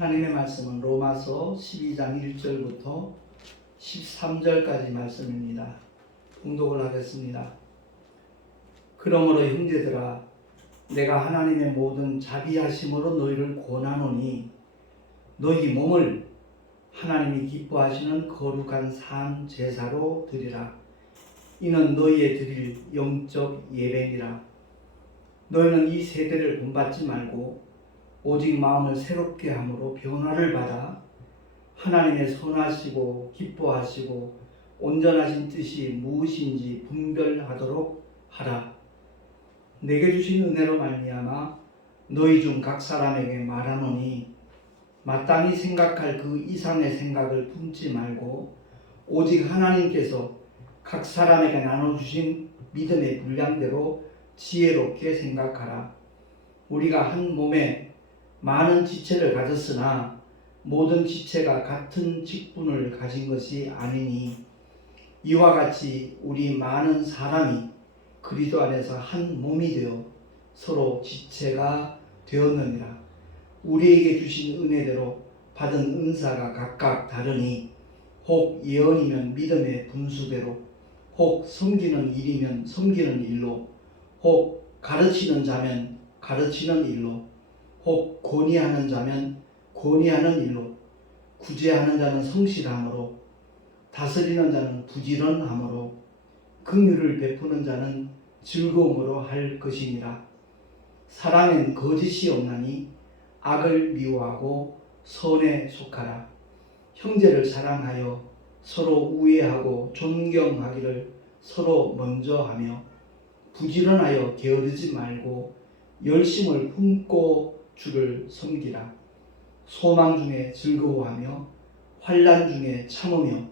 하나님의 말씀은 로마서 12장 1절부터 13절까지 말씀입니다. 봉독을 하겠습니다. 그러므로 형제들아, 내가 하나님의 모든 자비하심으로 너희를 권하노니 너희 몸을 하나님이 기뻐하시는 거룩한 산 제사로 드리라. 이는 너희의 드릴 영적 예배니라. 너희는 이 세대를 본받지 말고 오직 마음을 새롭게 함으로 변화를 받아 하나님의 선하시고 기뻐하시고 온전하신 뜻이 무엇인지 분별하도록 하라. 내게 주신 은혜로 말미암아 너희 중 각 사람에게 말하노니 마땅히 생각할 그 이상의 생각을 품지 말고 오직 하나님께서 각 사람에게 나눠주신 믿음의 분량대로 지혜롭게 생각하라. 우리가 한 몸에 많은 지체를 가졌으나 모든 지체가 같은 직분을 가진 것이 아니니 이와 같이 우리 많은 사람이 그리스도 안에서 한 몸이 되어 서로 지체가 되었느니라. 우리에게 주신 은혜대로 받은 은사가 각각 다르니 혹 예언이면 믿음의 분수대로, 혹 섬기는 일이면 섬기는 일로, 혹 가르치는 자면 가르치는 일로, 혹 권위하는 자면 권위하는 일로, 구제하는 자는 성실함으로, 다스리는 자는 부지런함으로, 긍휼을 베푸는 자는 즐거움으로 할 것이니라. 사랑엔 거짓이 없나니 악을 미워하고 선에 속하라. 형제를 사랑하여 서로 우애하고 존경하기를 서로 먼저 하며 부지런하여 게으르지 말고 열심을 품고 주를 섬기라. 소망 중에 즐거워하며 환난 중에 참으며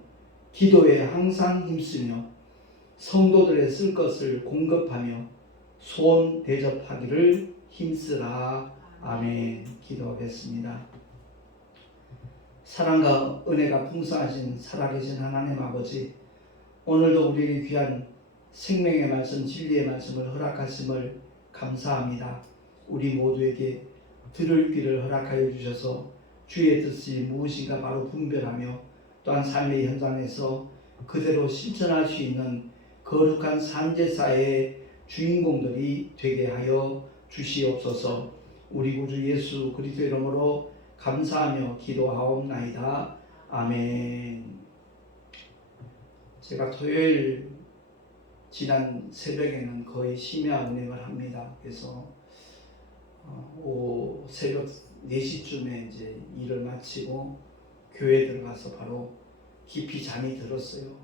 기도에 항상 힘쓰며 성도들의 쓸 것을 공급하며 소원 대접하기를 힘쓰라. 아멘. 기도하겠습니다. 사랑과 은혜가 풍성하신 살아계신 하나님 아버지, 오늘도 우리에게 귀한 생명의 말씀, 진리의 말씀을 허락하심을 감사합니다. 우리 모두에게 들을 귀를 허락하여 주셔서 주의 뜻이 무엇인가 바로 분별하며 또한 삶의 현장에서 그대로 실천할 수 있는 거룩한 산제사의 주인공들이 되게 하여 주시옵소서. 우리 구주 예수 그리스도 이름으로 감사하며 기도하옵나이다. 아멘. 제가 토요일 지난 새벽에는 거의 심야 운행을 합니다. 그래서 새벽 4시쯤에 이제 일을 마치고 교회에 들어가서 바로 깊이 잠이 들었어요.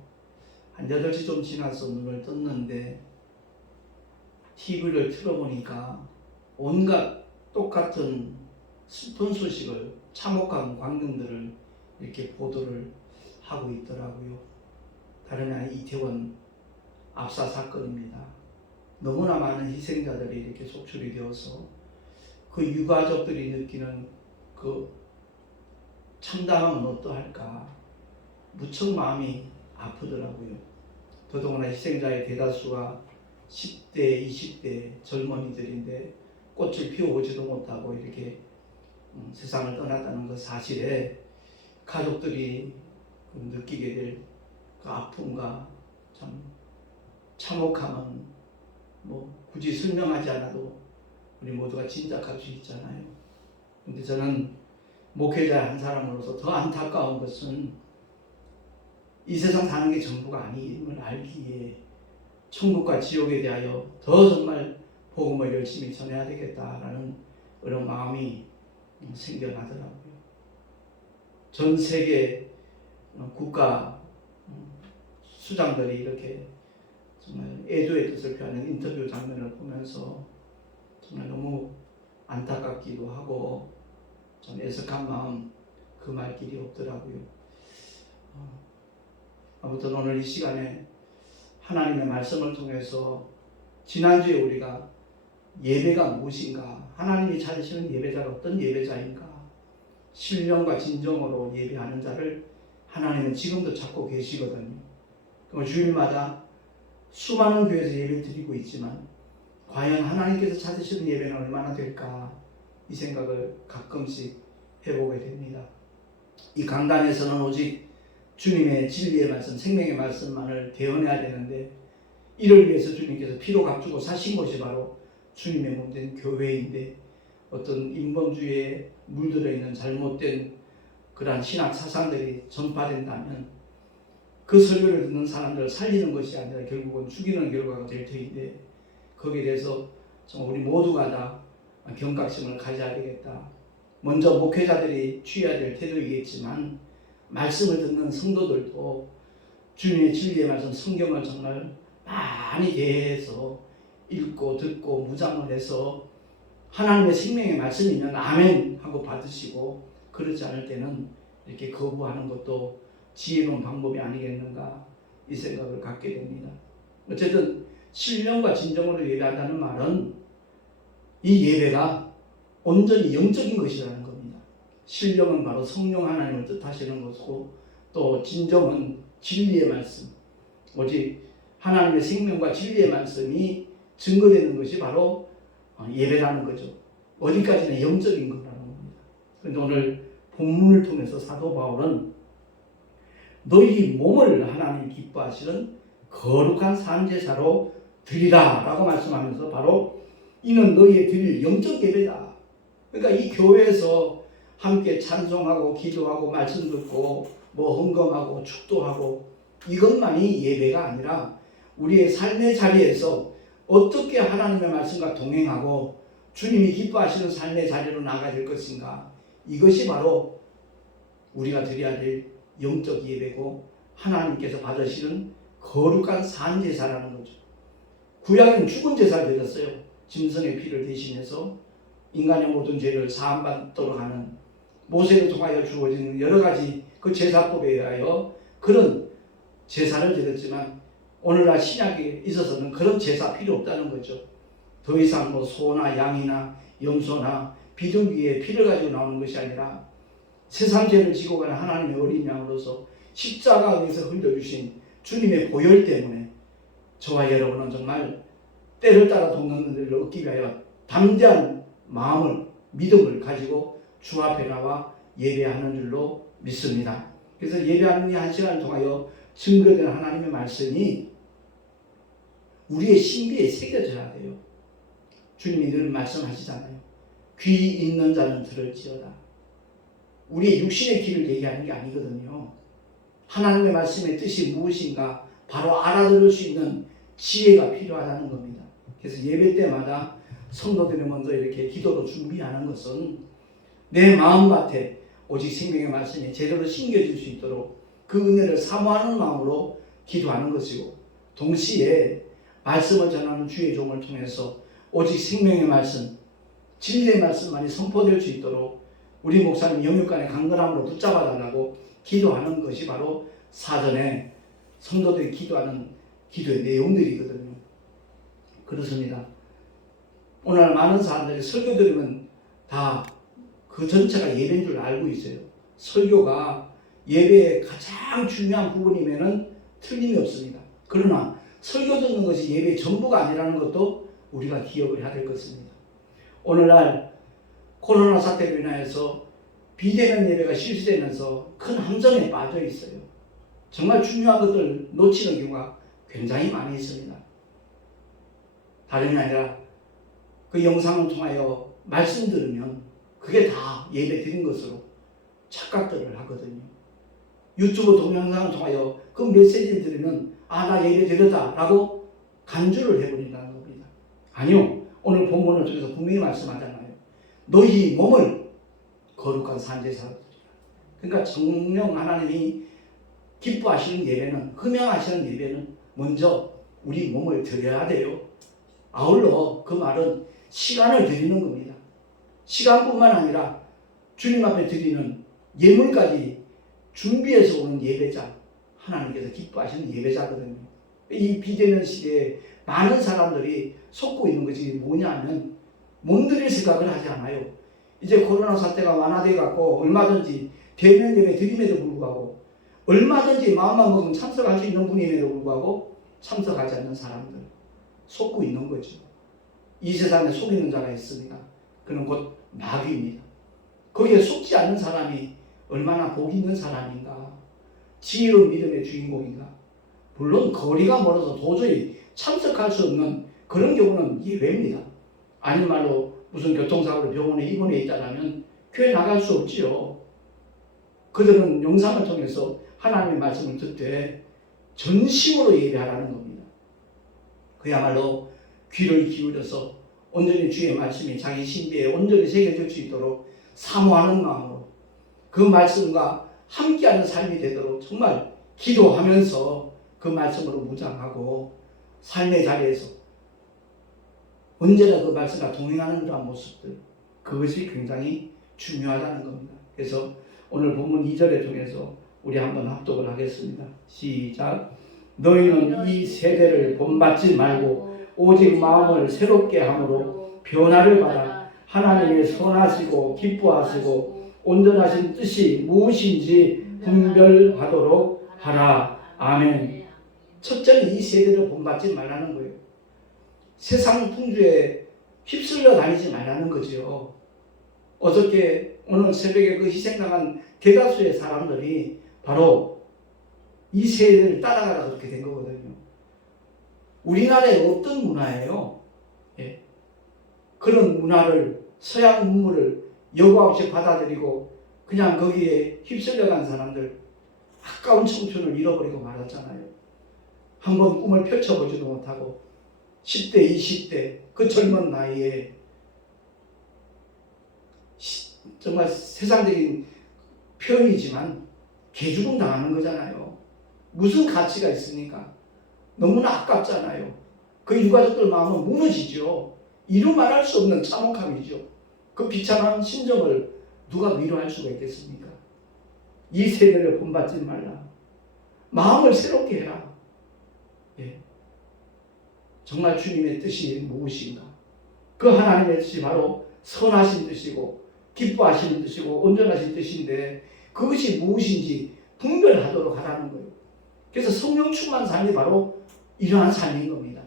한 8시 좀 지나서 눈을 떴는데 TV를 틀어보니까 온갖 똑같은 슬픈 소식을, 참혹한 광경들을 이렇게 보도를 하고 있더라고요. 다름이 아닌 이태원 압사 사건입니다. 너무나 많은 희생자들이 이렇게 속출이 되어서 그 유가족들이 느끼는 그 참담함은 어떠할까 무척 마음이 아프더라고요. 더더구나 희생자의 대다수가 10대, 20대 젊은이들인데 꽃을 피워보지도 못하고 이렇게 세상을 떠났다는 그 사실에 가족들이 느끼게 될 그 아픔과 참 참혹함은 뭐 굳이 설명하지 않아도 우리 모두가 짐작할 수 있잖아요. 근데 저는 목회자 한 사람으로서 더 안타까운 것은 이 세상 사는 게 전부가 아님을 알기에 천국과 지옥에 대하여 더 정말 복음을 열심히 전해야 되겠다라는 그런 마음이 생겨나더라고요. 전 세계 국가 수장들이 이렇게 정말 애도의 뜻을 표하는 인터뷰 장면을 보면서 정말 너무 안타깝기도 하고 좀 애석한 마음 금할 길이 없더라고요. 아무튼 오늘 이 시간에 하나님의 말씀을 통해서 지난주에 우리가 예배가 무엇인가, 하나님이 찾으시는 예배자가 어떤 예배자인가, 신령과 진정으로 예배하는 자를 하나님은 지금도 찾고 계시거든요. 그럼 주일마다 수많은 교회에서 예배를 드리고 있지만 과연 하나님께서 찾으시는 예배는 얼마나 될까, 이 생각을 가끔씩 해보게 됩니다. 이 강단에서는 오직 주님의 진리의 말씀, 생명의 말씀만을 대언해야 되는데 이를 위해서 주님께서 피로 값주고 사신 것이 바로 주님의 몸된 교회인데 어떤 인본주의에 물들어 있는 잘못된 그러한 신학 사상들이 전파된다면 그 설교를 듣는 사람들을 살리는 것이 아니라 결국은 죽이는 결과가 될 터인데 거기에 대해서 정말 우리 모두가 다 경각심을 가져야 되겠다. 먼저 목회자들이 취해야 될 태도이겠지만 말씀을 듣는 성도들도 주님의 진리의 말씀 성경을 정말 많이 대해서 읽고 듣고 묵상을 해서 하나님의 생명의 말씀이면 아멘 하고 받으시고 그렇지 않을 때는 이렇게 거부하는 것도 지혜로운 방법이 아니겠는가 이 생각을 갖게 됩니다. 어쨌든 신령과 진정으로 예배한다는 말은 이 예배가 온전히 영적인 것이라는 겁니다. 신령은 바로 성령 하나님을 뜻하시는 것이고 또 진정은 진리의 말씀, 오직 하나님의 생명과 진리의 말씀이 증거되는 것이 바로 예배라는 거죠. 어디까지나 영적인 거라는 겁니다. 그런데 오늘 본문을 통해서 사도 바울은 너희 몸을 하나님 기뻐하시는 거룩한 산제사로 드리라 라고 말씀하면서 바로 이는 너희의 드릴 영적 예배다. 그러니까 이 교회에서 함께 찬송하고 기도하고 말씀 듣고 뭐 헌금하고 축도하고 이것만이 예배가 아니라 우리의 삶의 자리에서 어떻게 하나님의 말씀과 동행하고 주님이 기뻐하시는 삶의 자리로 나아갈 것인가, 이것이 바로 우리가 드려야 될 영적 예배고 하나님께서 받으시는 거룩한 산제사라는 거죠. 구약에는 죽은 제사를 드렸어요. 짐승의 피를 대신해서 인간의 모든 죄를 사함받도록 하는 모세를 통하여 주어지는 여러 가지 그 제사법에 의하여 그런 제사를 드렸지만 오늘날 신약에 있어서는 그런 제사 필요 없다는 거죠. 더 이상 뭐 소나 양이나 염소나 비둘기의 피를 가지고 나오는 것이 아니라 세상 죄를 지고 가는 하나님의 어린 양으로서 십자가 위에서 흘려주신 주님의 보혈 때문에 저와 여러분은 정말 때를 따라 돕는 일을 얻기 위하여 담대한 마음을, 믿음을 가지고 주 앞에 나와 예배하는 줄로 믿습니다. 그래서 예배하는 이 한 시간을 통하여 증거된 하나님의 말씀이 우리의 신비에 새겨져야 돼요. 주님이 늘 말씀하시잖아요. 귀 있는 자는 들을지어다. 우리의 육신의 귀를 얘기하는 게 아니거든요. 하나님의 말씀의 뜻이 무엇인가 바로 알아들을 수 있는 지혜가 필요하다는 겁니다. 그래서 예배 때마다 성도들이 먼저 이렇게 기도로 준비하는 것은 내 마음밭에 오직 생명의 말씀이 제대로 심겨질 수 있도록 그 은혜를 사모하는 마음으로 기도하는 것이고, 동시에 말씀을 전하는 주의 종을 통해서 오직 생명의 말씀, 진리의 말씀만이 선포될 수 있도록 우리 목사님 영육간의 강건함으로 붙잡아 달라고 기도하는 것이 바로 사전에 성도들이 기도하는 기도의 내용들이거든요. 그렇습니다. 오늘 많은 사람들이 설교 들으면 다 그 전체가 예배인 줄 알고 있어요. 설교가 예배의 가장 중요한 부분이면은 틀림이 없습니다. 그러나 설교 듣는 것이 예배의 전부가 아니라는 것도 우리가 기억을 해야 될 것입니다. 오늘날 코로나 사태로 인하여서 비대면 예배가 실시되면서 큰 함정에 빠져 있어요. 정말 중요한 것들 놓치는 경우가 굉장히 많이 있습니다. 다름이 아니라 그 영상을 통하여 말씀 들으면 그게 다 예배 드린 것으로 착각들을 하거든요. 유튜브 동영상을 통하여 그 메시지를 들으면 나 예배 드렸다 라고 간주를 해버린다는 겁니다. 아니요. 오늘 본문을 통해서 분명히 말씀하잖아요. 너희 몸을 거룩한 산제사로 드리라. 그러니까 정령 하나님이 기뻐하시는 예배는, 흠양하시는 예배는 먼저 우리 몸을 드려야 돼요. 아울러 그 말은 시간을 드리는 겁니다. 시간뿐만 아니라 주님 앞에 드리는 예물까지 준비해서 오는 예배자, 하나님께서 기뻐하시는 예배자거든요. 이 비대면 시대에 많은 사람들이 속고 있는 것이 뭐냐면 몸드릴 생각을 하지 않아요. 이제 코로나 사태가 완화돼 갖고 얼마든지 대면 예배 드림에도 불구하고 얼마든지 마음만 먹으면 참석할 수 있는 분임에도 불구하고 참석하지 않는 사람들 속고 있는 거죠. 이 세상에 속이는 자가 있습니다. 그는 곧 마귀입니다. 거기에 속지 않는 사람이 얼마나 복 있는 사람인가. 지혜로운 믿음의 주인공인가. 물론 거리가 멀어서 도저히 참석할 수 없는 그런 경우는 예외입니다. 아닌 말로 무슨 교통사고로 병원에 입원해 있다면 교회 나갈 수 없지요. 그들은 영상을 통해서 하나님의 말씀을 듣되 전심으로 예배하라는 겁니다. 그야말로 귀를 기울여서 온전히 주의 말씀이 자기 신비에 온전히 새겨질 수 있도록 사모하는 마음으로 그 말씀과 함께하는 삶이 되도록 정말 기도하면서 그 말씀으로 무장하고 삶의 자리에서 언제나 그 말씀과 동행하는 그런 모습들, 그것이 굉장히 중요하다는 겁니다. 그래서 오늘 본문 2절을 통해서 우리 한번 합독을 하겠습니다. 시작. 너희는 이 세대를 본받지 말고 오직 마음을 새롭게 함으로 변화를 받아 하나님의 선하시고 기뻐하시고 온전하신 뜻이 무엇인지 분별하도록 하라. 아멘. 첫째는 이 세대를 본받지 말라는 거예요. 세상 풍조에 휩쓸려 다니지 말라는 거죠. 어저께 오늘 새벽에 그 희생당한 대다수의 사람들이 바로 이 세대를 따라가다 그렇게 된 거거든요. 우리나라에 어떤 문화예요? 예. 그런 문화를, 서양 문물을 여과 없이 받아들이고 그냥 거기에 휩쓸려간 사람들, 아까운 청춘을 잃어버리고 말았잖아요. 한번 꿈을 펼쳐보지도 못하고 10대, 20대 그 젊은 나이에 정말 세상적인 표현이지만 개죽음 당하는 거잖아요. 무슨 가치가 있습니까? 너무나 아깝잖아요. 그 유가족들 마음은 무너지죠. 이루 말할 수 없는 참혹함이죠. 그 비참한 심정을 누가 위로할 수가 있겠습니까? 이 세대를 본받지 말라. 마음을 새롭게 해라. 예. 정말 주님의 뜻이 무엇인가? 그 하나님의 뜻이 바로 선하신 뜻이고 기뻐하시는 뜻이고 온전하신 뜻인데 그것이 무엇인지 분별하도록 하라는 거예요. 그래서 성령 충만 삶이 바로 이러한 삶인 겁니다.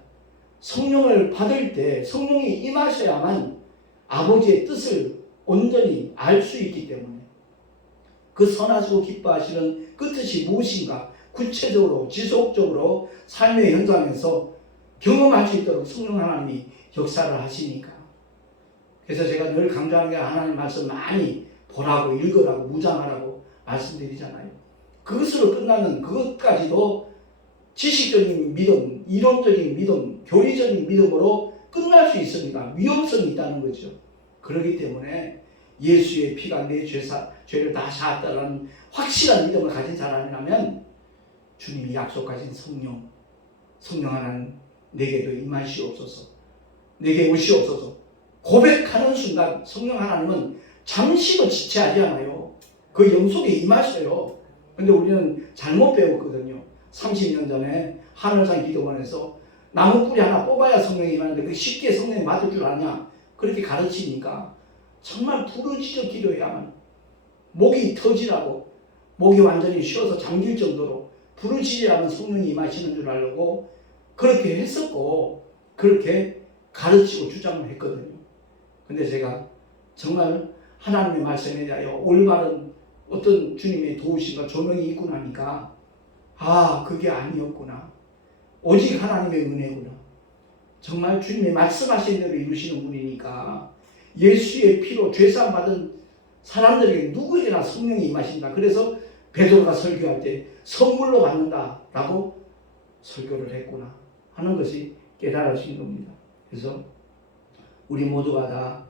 성령을 받을 때 성령이 임하셔야만 아버지의 뜻을 온전히 알 수 있기 때문에 그 선하시고 기뻐하시는 그 뜻이 무엇인가 구체적으로 지속적으로 삶의 현장에서 경험할 수 있도록 성령 하나님이 역사를 하시니까. 그래서 제가 늘 강조하는 게 하나님 말씀 많이 보라고 읽으라고 무장하라고 말씀드리잖아요. 그것으로 끝나는 그것까지도 지식적인 믿음, 이론적인 믿음, 교리적인 믿음으로 끝날 수 있습니다. 위험성이 있다는 거죠. 그렇기 때문에 예수의 피가 내 죄를 다 사했다는 확실한 믿음을 가진 사람이라면 주님이 약속하신 성령 하나님 내게도 임하시옵소서, 내게 오시옵소서 고백하는 순간 성령 하나님은 잠시도 지체하지 않아요. 그 영속에 임하셔요. 근데 우리는 잘못 배웠거든요. 30년 전에 하늘산 기도원에서 나무 뿌리 하나 뽑아야 성령이 임하는데 그 쉽게 성령이 맞을 줄 아냐 그렇게 가르치니까 정말 부르짖어 기도해야만 목이 터지라고 목이 완전히 쉬어서 잠길 정도로 부르짖으라면 성령이 임하시는 줄 알고 그렇게 했었고 그렇게 가르치고 주장을 했거든요. 근데 제가 정말 하나님의 말씀에 대하여 올바른 어떤 주님의 도우심과 조명이 있고 나니까 그게 아니었구나. 오직 하나님의 은혜구나. 정말 주님이 말씀하신 대로 이루시는 분이니까 예수의 피로 죄사함 받은 사람들에게 누구에게나 성령이 임하신다. 그래서 베드로가 설교할 때 선물로 받는다라고 설교를 했구나 하는 것이 깨달아진 겁니다. 그래서 우리 모두가 다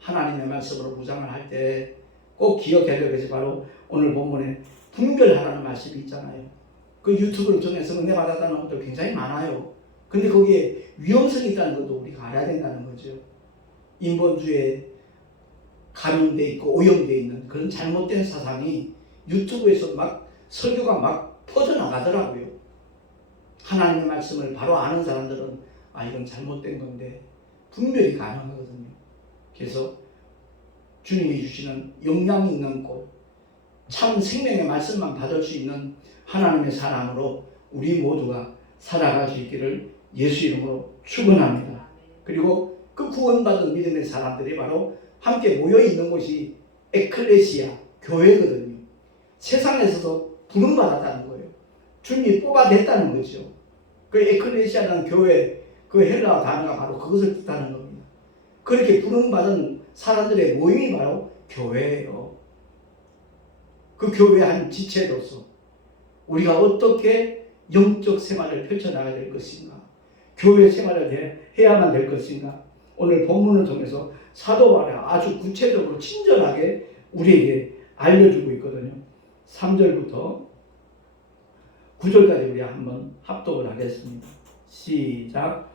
하나님의 말씀으로 무장을 할 때 꼭 기억해야 될 것이 바로 오늘 본문에 분별하라는 말씀이 있잖아요. 그 유튜브를 통해서 은혜 받았다는 것도 굉장히 많아요. 근데 거기에 위험성이 있다는 것도 우리가 알아야 된다는 거죠. 인본주의에 감염되어 있고 오염되어 있는 그런 잘못된 사상이 유튜브에서 막 설교가 막 퍼져나가더라고요. 하나님의 말씀을 바로 아는 사람들은 이건 잘못된 건데 분별이 가능하거든요. 그래서 주님이 주시는 영향 있는 곳, 참 생명의 말씀만 받을 수 있는 하나님의 사람으로 우리 모두가 살아갈 수 있기를 예수 이름으로 축원합니다. 그리고 그 구원받은 믿음의 사람들이 바로 함께 모여 있는 곳이 에클레시아, 교회거든요. 세상에서도 부름받았다는 거예요. 주님이 뽑아냈다는 거죠. 그 에클레시아라는 교회, 그 헬라어 단어가 바로 그것을 뜻하는 겁니다. 그렇게 부름받은 사람들의 모임이 바로 교회예요. 그 교회의 한 지체로서 우리가 어떻게 영적 생활을 펼쳐나가야 될 것인가, 교회 생활을 해야만 될 것인가, 오늘 본문을 통해서 사도 바울이 아주 구체적으로 친절하게 우리에게 알려주고 있거든요. 3절부터 9절까지 우리 한번 합독을 하겠습니다. 시작.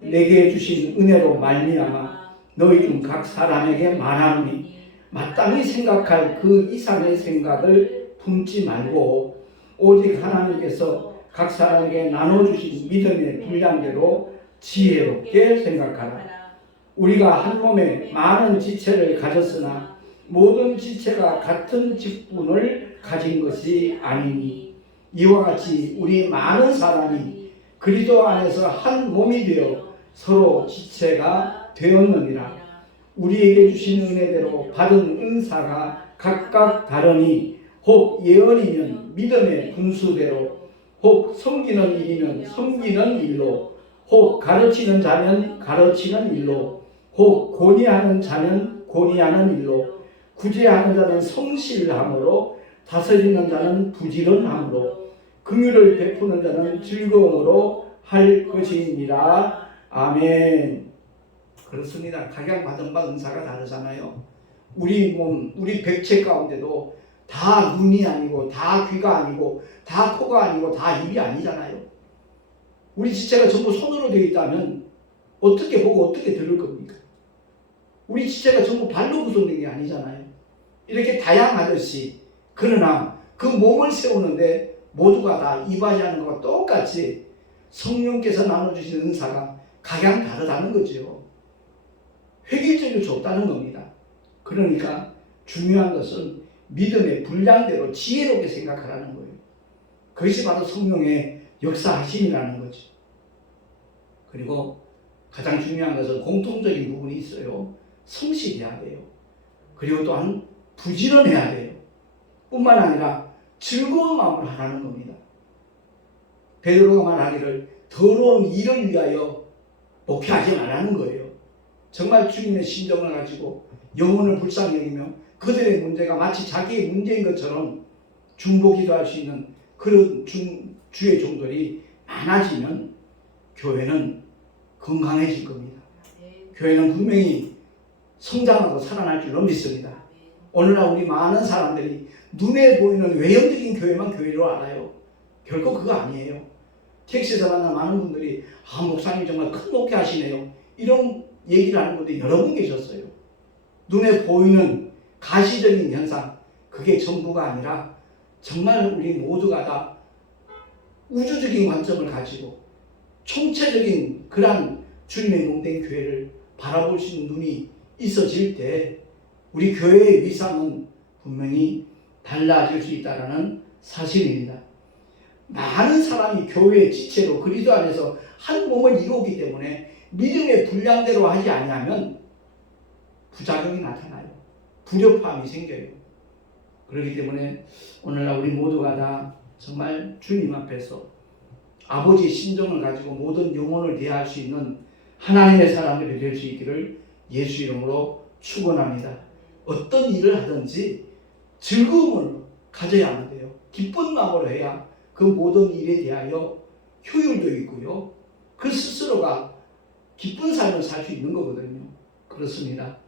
내게 주신 은혜로 말미암아 너희 중 각 사람에게 말하노니 마땅히 생각할 그 이상의 생각을 품지 말고 오직 하나님께서 각 사람에게 나눠주신 믿음의 분량대로 지혜롭게 생각하라. 우리가 한 몸에 많은 지체를 가졌으나 모든 지체가 같은 직분을 가진 것이 아니니 이와 같이 우리 많은 사람이 그리스도 안에서 한 몸이 되어 서로 지체가 되었느니라. 우리에게 주신 은혜대로 받은 은사가 각각 다르니 혹 예언이면 믿음의 분수대로, 혹 섬기는 일이면 섬기는 일로, 혹 가르치는 자면 가르치는 일로, 혹 권위하는 자면 권위하는 일로, 구제하는 자는 성실함으로, 다스리는 자는 부지런함으로, 긍휼을 베푸는 자는 즐거움으로 할 것이니라. 아멘. 그렇습니다. 각양받은 바 은사가 다르잖아요. 우리 몸, 우리 백체 가운데도 다 눈이 아니고 다 귀가 아니고 다 코가 아니고 다 입이 아니잖아요. 우리 지체가 전부 손으로 되어 있다면 어떻게 보고 어떻게 들을 겁니까? 우리 지체가 전부 발로 구성된 게 아니잖아요. 이렇게 다양하듯이, 그러나 그 몸을 세우는데 모두가 다 이바지하는 것과 똑같이 성령께서 나눠주신 은사가 각양 다르다는 거죠. 획일적일 수 없다는 겁니다. 그러니까 중요한 것은 믿음의 분량대로 지혜롭게 생각하라는 거예요. 그것이 바로 성령의 역사하심이라는 거죠. 그리고 가장 중요한 것은 공통적인 부분이 있어요. 성실해야 돼요. 그리고 또한 부지런해야 돼요. 뿐만 아니라 즐거운 마음을 하라는 겁니다. 베드로가 말하기를 더러운 일을 위하여 목회하지 말라는 거예요. 정말 주님의 심정을 가지고 영혼을 불쌍히 여기며 그들의 문제가 마치 자기의 문제인 것처럼 중보기도할 수 있는 그런 주의 종들이 많아지면 교회는 건강해질 겁니다. 교회는 분명히 성장하고 살아날 줄로 믿습니다. 오늘날 우리 많은 사람들이 눈에 보이는 외형적인 교회만 교회로 알아요. 결코 그거 아니에요. 택시에서 만난 많은 분들이 목사님 정말 큰 목회 하시네요, 이런 얘기를 하는 분들이 여러 분 계셨어요. 눈에 보이는 가시적인 현상, 그게 전부가 아니라 정말 우리 모두가 다 우주적인 관점을 가지고 총체적인 그런 주님의 몸된 교회를 바라볼 수 있는 눈이 있어질 때 우리 교회의 위상은 분명히 달라질 수 있다는 사실입니다. 많은 사람이 교회의 지체로 그리스도 안에서 한 몸을 이루었기 때문에 믿음의 분량대로 하지 아니하면 부작용이 나타나요. 불협화음이 생겨요. 그렇기 때문에 오늘날 우리 모두가 다 정말 주님 앞에서 아버지의 심정을 가지고 모든 영혼을 대할 수 있는 하나님의 사람들이 될 수 있기를 예수 이름으로 축원합니다. 어떤 일을 하든지 즐거움을 가져야 돼요. 기쁜 마음으로 해야 그 모든 일에 대하여 효율도 있고요, 그 스스로가 기쁜 삶을 살 수 있는 거거든요. 그렇습니다.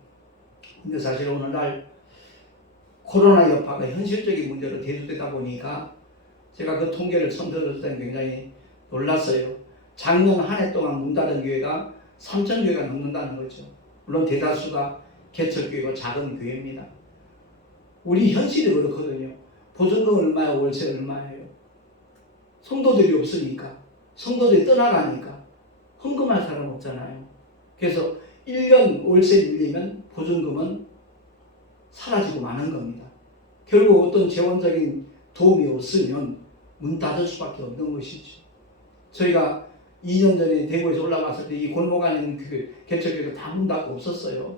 근데 사실 오늘날 코로나 여파가 현실적인 문제로 대두되다 보니까 제가 그 통계를 처음 들었을 때는 굉장히 놀랐어요. 작년 한 해 동안 문 닫은 교회가 3,000교회가 넘는다는 거죠. 물론 대다수가 개척교회고 작은 교회입니다. 우리 현실이 그렇거든요. 보증금 얼마야, 월세 얼마예요. 성도들이 없으니까, 성도들이 떠나가니까 헌금할 사람 없잖아요. 그래서 1년 월세 밀리면 보증금은 사라지고 마는 겁니다. 결국 어떤 재원적인 도움이 없으면 문 닫을 수밖에 없는 것이죠. 저희가 2년 전에 대구에서 올라갔을 때 이 골목 안에 있는 개척교회도 다 문 닫고 없었어요.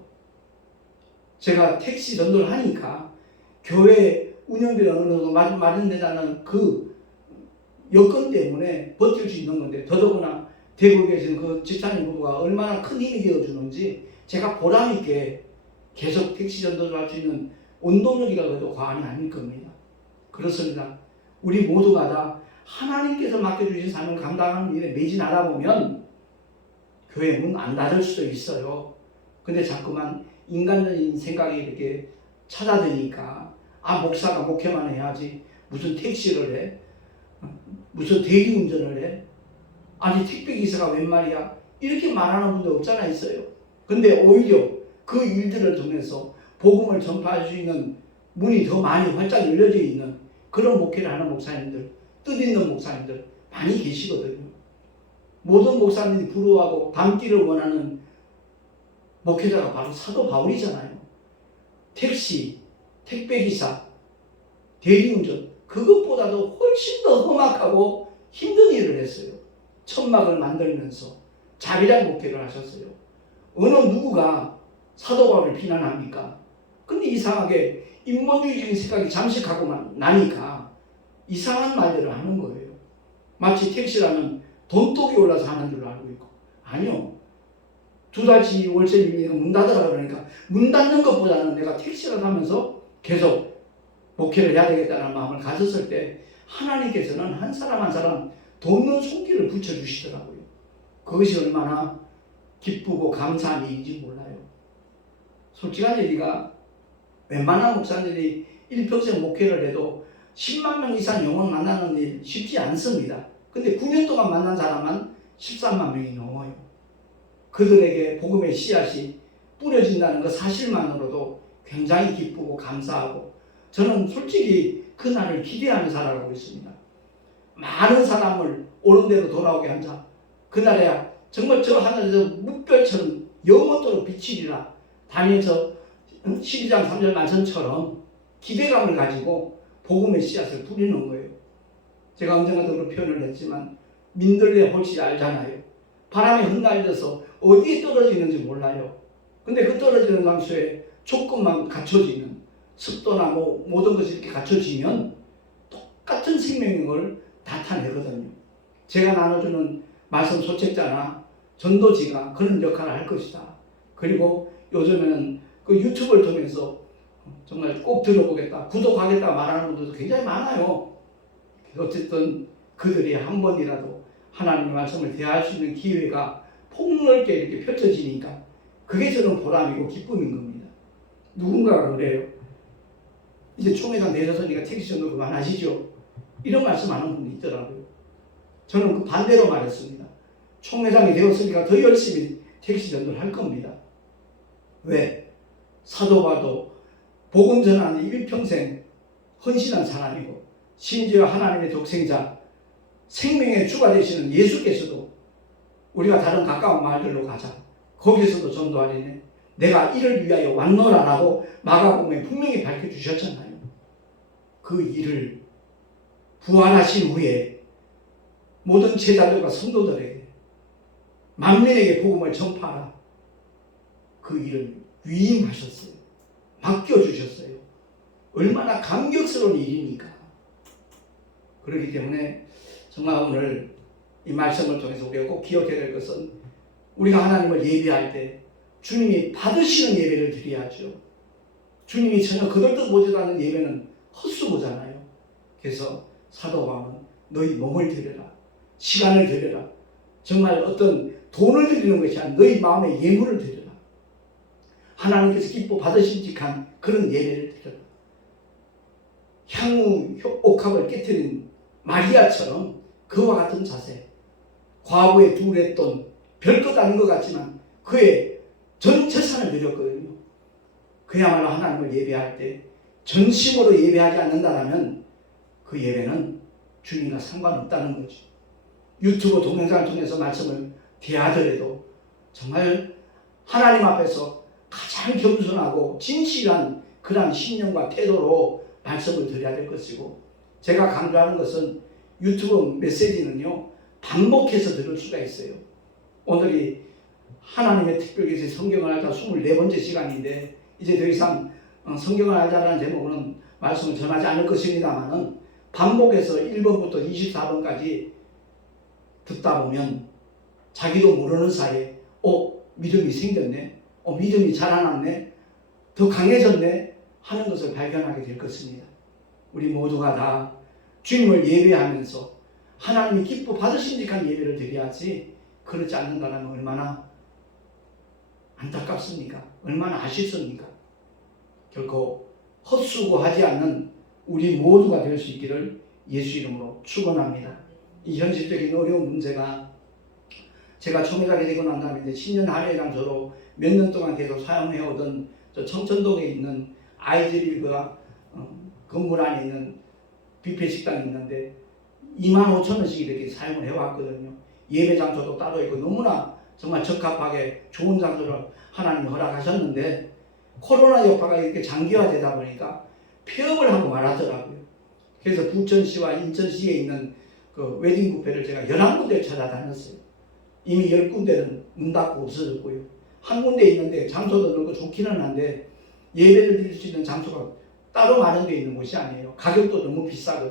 제가 택시 전도를 하니까 교회 운영비를 어느 정도 마련되다는 그 여건 때문에 버틸 수 있는 건데, 더더구나 대구에 계신 그 집사님 부부가 얼마나 큰 힘이 되어주는지 제가 보람있게 계속 택시 전도를 할 수 있는 원동력이라고 해도 과언이 아닐 겁니다. 그렇습니다. 우리 모두가 다 하나님께서 맡겨주신 삶을 감당하는 일에 매진하다 보면 교회 문 안 닫을 수도 있어요. 근데 자꾸만 인간적인 생각이 이렇게 찾아드니까, 아, 목사가 목회만 해야지 무슨 택시를 해? 무슨 대리운전을 해? 아니, 택배기사가 웬 말이야? 이렇게 말하는 분들 없잖아 있어요. 근데 오히려 그 일들을 통해서 복음을 전파할 수 있는 문이 더 많이 활짝 열려져 있는 그런 목회를 하는 목사님들, 뜻있는 목사님들 많이 계시거든요. 모든 목사님들이 부러워하고 닮기를 원하는 목회자가 바로 사도 바울이잖아요. 택시, 택배기사, 대리운전, 그것보다도 훨씬 더 험악하고 힘든 일을 했어요. 천막을 만들면서 자비랑 목회를 하셨어요. 어느 누구가 사도 바울을 비난합니까? 근데 이상하게 인본주의적인 생각이 잠식하고 나니까 이상한 말들을 하는 거예요. 마치 택시라면 돈독이 올라서 하는 줄 알고 있고, 아니요. 2달치 월세 밀리니까 문 닫으라 그러니까 문 닫는 것보다는 내가 택시를 하면서 계속 목회를 해야 되겠다는 마음을 가졌을 때 하나님께서는 한 사람 한 사람 돕는 손길을 붙여주시더라고요. 그것이 얼마나 기쁘고 감사한 일인지 몰라요. 솔직한 얘기가, 웬만한 목사님들이 일평생 목회를 해도 10만 명 이상 영혼 만나는 일 쉽지 않습니다. 근데 9년 동안 만난 사람만 13만 명이 넘어요. 그들에게 복음의 씨앗이 뿌려진다는 그 사실만으로도 굉장히 기쁘고 감사하고, 저는 솔직히 그날을 기대하며 살아가고 있습니다. 많은 사람을 옳은 대로 돌아오게 한 자, 그날에야 정말 저 하늘에서 묵별처럼 영원토록 비치리라, 다니엘서 12장 3절 말씀처럼 기대감을 가지고 복음의 씨앗을 뿌리는 거예요. 제가 언젠가도 그런 표현을 했지만, 민들레 홀씨 알잖아요. 바람에 흩날려서 어디에 떨어지는지 몰라요. 근데 그 떨어지는 장소에 조금만 갖춰지면, 습도나 모든 것이 이렇게 갖춰지면 똑같은 생명력을 나타내거든요. 제가 나눠주는 말씀 소책자나 전도지가 그런 역할을 할 것이다. 그리고 요즘에는 그 유튜브를 통해서 정말 꼭 들어보겠다, 구독하겠다 말하는 분들도 굉장히 많아요. 어쨌든 그들이 한 번이라도 하나님의 말씀을 대할 수 있는 기회가 폭넓게 이렇게 펼쳐지니까 그게 저는 보람이고 기쁨인 겁니다. 누군가가 그래요. 이제 총회장 되셨으니까 택시 전도 그만하시죠. 이런 말씀하는 분이 있더라고요. 저는 그 반대로 말했습니다. 총회장이 되었으니까 더 열심히 택시 전도를 할 겁니다. 왜? 사도 바도 복음 전하는 일평생 헌신한 사람이고, 심지어 하나님의 독생자, 생명의 주가 되시는 예수께서도 우리가 다른 가까운 마을들로 가자, 거기서도 전도하리네, 내가 이를 위하여 왔노라라고 마가복음에 분명히 밝혀주셨잖아요. 그 일을 부활하신 후에 모든 제자들과 성도들에게, 만민에게 복음을 전파하라, 그 일을 위임하셨어요. 맡겨주셨어요. 얼마나 감격스러운 일입니까? 그렇기 때문에 정말 오늘 이 말씀을 통해서 우리가 꼭 기억해야 될 것은, 우리가 하나님을 예배할 때 주님이 받으시는 예배를 드려야죠. 주님이 전혀 거들떠 보지도 않는 예배는 헛수고잖아요. 그래서 사도 바울은 너희 몸을 드려라, 시간을 드려라, 정말 어떤 돈을 드리는 것이 아니라 너희 마음의 예물을 드려라, 하나님께서 기뻐 받으심직한 그런 예배를 드려라. 향후 옥합을 깨뜨린 마리아처럼 그와 같은 자세, 과부의 두 렛돈, 별것 아닌 것 같지만 그의 전 재산을 드렸거든요. 그야말로 하나님을 예배할 때 전심으로 예배하지 않는다면 그 예배는 주님과 상관없다는 거죠. 유튜브 동영상을 통해서 말씀을 대하더라도 정말 하나님 앞에서 가장 겸손하고 진실한 그런 신념과 태도로 말씀을 드려야 될 것이고, 제가 강조하는 것은 유튜브 메시지는요, 반복해서 들을 수가 있어요. 오늘이 하나님의 특별계시 성경을 알다 24번째 시간인데 이제 더 이상 성경을 알자라는 제목으로는 말씀을 전하지 않을 것입니다만은 반복해서 1번부터 24번까지 듣다 보면 자기도 모르는 사이에 믿음이 생겼네, 믿음이 자라났네, 더 강해졌네 하는 것을 발견하게 될 것입니다. 우리 모두가 다 주님을 예배하면서 하나님이 기뻐 받으심직한 예배를 드려야지, 그렇지 않는다면 얼마나 안타깝습니까? 얼마나 아쉽습니까? 결코 헛수고하지 않는 우리 모두가 될 수 있기를 예수 이름으로 축원합니다. 이 현실적인 어려운 문제가 제가 총회장이 되고 난 다음에 이제 10년 할례 장소로 몇 년 동안 계속 사용해 오던 저 청천동에 있는 아이즈빌과 건물 안에 있는 뷔페 식당이 있는데 25,000원씩 이렇게 사용을 해왔거든요. 예배 장소도 따로 있고 너무나 정말 적합하게 좋은 장소를 하나님이 허락하셨는데 코로나 여파가 이렇게 장기화되다 보니까 폐업을 하고 말하더라고요. 그래서 부천시와 인천시에 있는 그 웨딩 뷔페를 제가 11군데를 찾아다녔어요. 이미 10군데는 문 닫고 없어졌고요. 한 군데 있는데 장소도 넓고 좋기는 한데 예배를 드릴 수 있는 장소가 따로 마련되어 있는 곳이 아니에요. 가격도 너무 비싸고.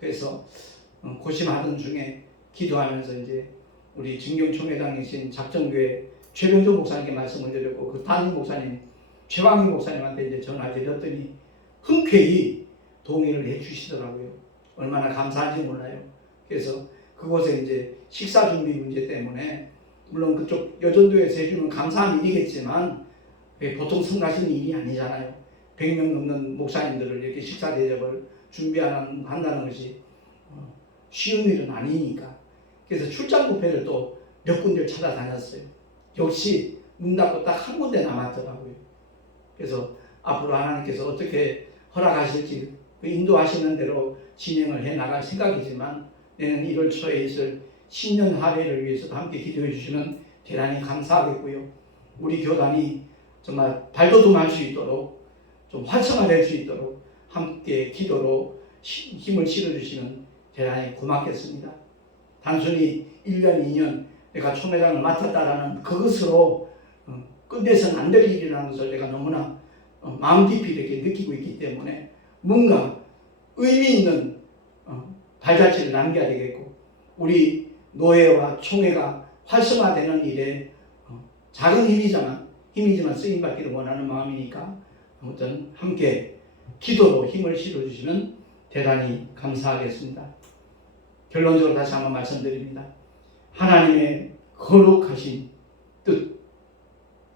그래서 고심하던 중에 기도하면서 이제 우리 진경총회장이신 작정교회 최병조 목사님께 말씀을 드렸고 그 담임 목사님 최광희 목사님한테 이제 전화를 드렸더니 흔쾌히 동의를 해주시더라고요. 얼마나 감사한지 몰라요. 그래서 그곳에 이제 식사 준비 문제 때문에 물론 그쪽 여전도에서 해주는 감사한 일이겠지만 보통 성가신 일이 아니잖아요. 100명 넘는 목사님들을 이렇게 식사 대접을 준비한다는 것이 쉬운 일은 아니니까. 그래서 출장 뷔페를 또 몇 군데를 찾아다녔어요. 역시 문 닫고 딱 한 군데 남았더라고요. 그래서 앞으로 하나님께서 어떻게 허락하실지 인도하시는 대로 진행을 해 나갈 생각이지만 내년 1월 초에 있을 신년 할례를 위해서도 함께 기도해 주시면 대단히 감사하겠고요. 우리 교단이 정말 발돋움할 수 있도록 좀 활성화될 수 있도록 함께 기도로 힘을 실어주시면 대단히 고맙겠습니다. 단순히 1년, 2년 내가 총회장을 맡았다라는 그것으로 끝내서는 안 될 일이라는 것을 내가 너무나 마음 깊이 이렇게 느끼고 있기 때문에 뭔가 의미 있는 발자취를 남겨야 되겠고 우리 노회와 총회가 활성화되는 일에 작은 힘이지만 쓰임받기를 원하는 마음이니까 아무튼 함께 기도로 힘을 실어주시면 대단히 감사하겠습니다. 결론적으로 다시 한번 말씀드립니다. 하나님의 거룩하신 뜻,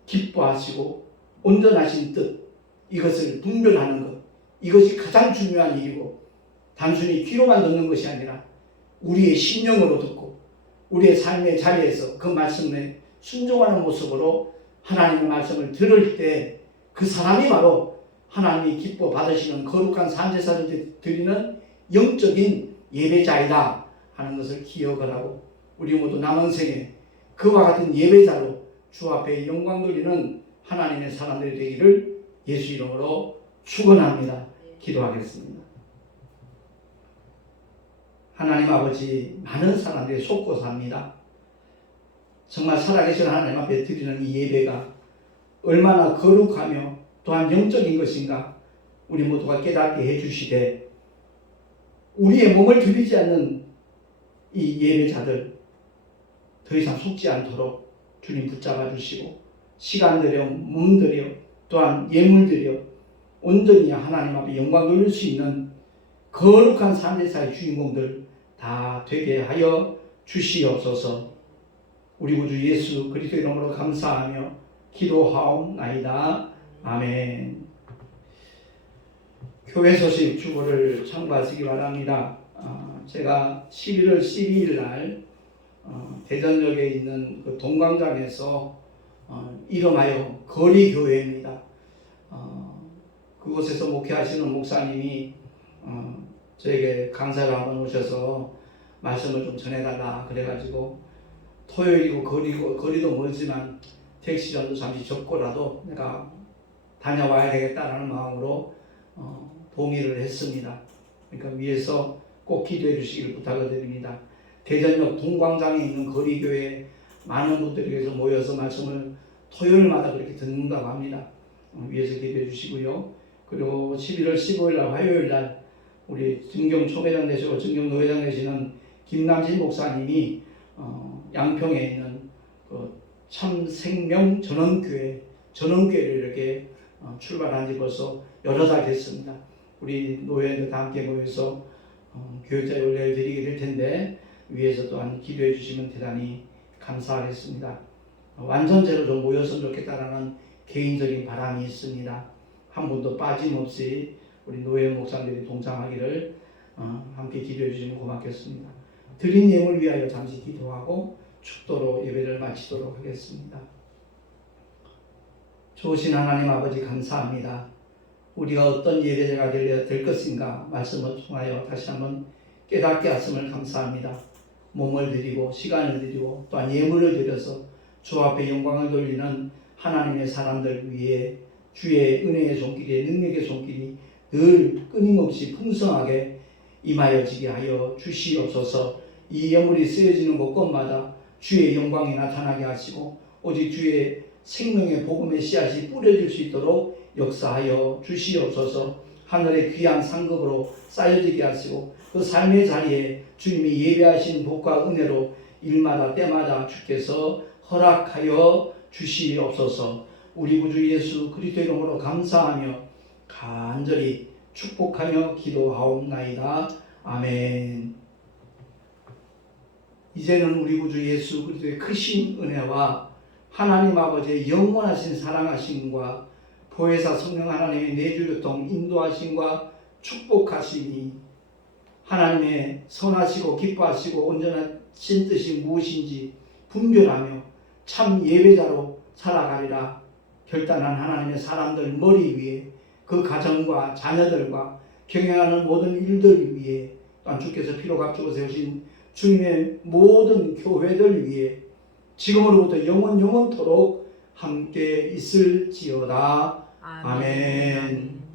기뻐하시고 온전하신 뜻, 이것을 분별하는 것, 이것이 가장 중요한 일이고 단순히 귀로만 듣는 것이 아니라 우리의 심령으로 듣고 우리의 삶의 자리에서 그 말씀에 순종하는 모습으로 하나님의 말씀을 들을 때 그 사람이 바로 하나님이 기뻐 받으시는 거룩한 산제사를 드리는 영적인 예배자이다 하는 것을 기억을 하고 우리 모두 남은 생에 그와 같은 예배자로 주 앞에 영광 돌리는 하나님의 사람들이 되기를 예수 이름으로 축원합니다. 기도하겠습니다. 하나님 아버지, 많은 사람들이 속고 삽니다. 정말 살아계신 하나님 앞에 드리는 이 예배가 얼마나 거룩하며 또한 영적인 것인가 우리 모두가 깨닫게 해주시되 우리의 몸을 드리지 않는 이 예배자들 더 이상 속지 않도록 주님 붙잡아 주시고 시간 들여 몸 들여 또한 예물 들여 온전히 하나님 앞에 영광 돌릴 수 있는 거룩한 산제사의 주인공들 다 되게 하여 주시옵소서. 우리 구주 예수 그리스도 이름으로 감사하며 기도하옵나이다. 아멘. 교회 소식 주보를 참고하시기 바랍니다. 제가 11월 12일 날 대전역에 있는 그 동광장에서 이름하여 거리교회입니다. 그곳에서 목회하시는 목사님이 저에게 강사를 한번 오셔서 말씀을 좀 전해달라 그래가지고 토요일이고 거리도 멀지만 택시전도 잠시 접고라도 내가 다녀와야 되겠다라는 마음으로 동의를 했습니다. 그러니까 위에서 꼭 기도해 주시기를 부탁을 드립니다. 대전역 동광장에 있는 거리교회에 많은 분들이 모여서 말씀을 토요일마다 그렇게 듣는다고 합니다. 위해서 기도해 주시고요. 그리고 11월 15일 날 화요일 날 우리 증경 초회장 되시고 증경 노회장 되시는 김남진 목사님이 양평에 있는 그 참생명 전원교회를 이렇게 출발한 지 벌써 여러 달 됐습니다. 우리 노회원들 다 함께 모여서 교육자 연례를 드리게 될 텐데 위에서 또한 기도해 주시면 대단히 감사하겠습니다. 완전체로 좀 모였으면 좋겠다라는 개인적인 바람이 있습니다. 한 분도 빠짐없이 우리 노회 목사님들이 동참하기를 함께 기도해 주시면 고맙겠습니다. 드린 예물 위하여 잠시 기도하고 축도로 예배를 마치도록 하겠습니다. 좋으신 하나님 아버지 감사합니다. 우리가 어떤 예배자가 될 것인가 말씀을 통하여 다시 한번 깨닫게 하심을 감사합니다. 몸을 드리고 시간을 드리고 또한 예물을 드려서 주 앞에 영광을 돌리는 하나님의 사람들 위해 주의 은혜의 손길이 능력의 손길이 늘 끊임없이 풍성하게 임하여지게 하여 주시옵소서. 이 예물이 쓰여지는 곳곳마다 주의 영광이 나타나게 하시고 오직 주의 생명의 복음의 씨앗이 뿌려질 수 있도록 역사하여 주시옵소서. 하늘의 귀한 상급으로 쌓여지게 하시고 그 삶의 자리에 주님이 예배하신 복과 은혜로 일마다 때마다 주께서 허락하여 주시옵소서. 우리 구주 예수 그리스도 이름으로 감사하며 간절히 축복하며 기도하옵나이다. 아멘. 이제는 우리 구주 예수 그리스도의 크신 은혜와 하나님 아버지의 영원하신 사랑하심과 보혜사 성령 하나님의 내주교통 인도하심과 축복하심이 하나님의 선하시고 기뻐하시고 온전하신 뜻이 무엇인지 분별하며 참 예배자로 살아가리라 결단한 하나님의 사람들 머리 위에 그 가정과 자녀들과 경영하는 모든 일들 위에 또한 주께서 피로 값주고 세우신 주님의 모든 교회들 위에 지금으로부터 영원토록 함께 있을지어다. 아멘.